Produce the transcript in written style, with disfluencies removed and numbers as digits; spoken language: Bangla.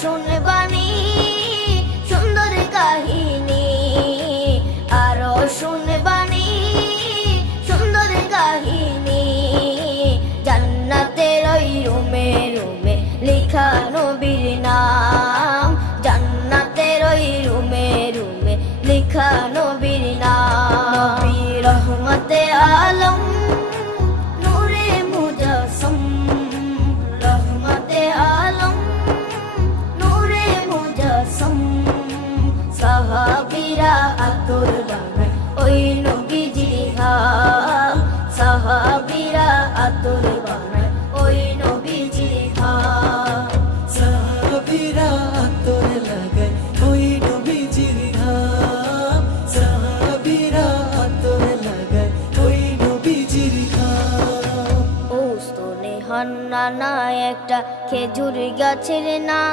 শুনবানি সুন্দর কাহিনী, আরো শুনবানি সুন্দর কাহিনী। জান্নাতের ওই রুমে রুমে লেখা নবীর নাম, জান্নাতের ওই রুমে রুমে লেখা নবীর নাম। নবী রহমতে আলম নূরে মুজাসসম, রহমতে আলম নূরে মুজাসসম। সাহাবীরা আতর বানায় ওই নবীজির ঘাম, সাহাবীরা আতর বানায় ওই নবীজির ঘাম। সাহাবীরা আতর লাগায় ওই নবীজির ঘাম, সাহাবীরা আতর লাগায় ওই নবীজির ঘাম। ও স্তনে হান্নানা একটা খেজুর গাছের নাম।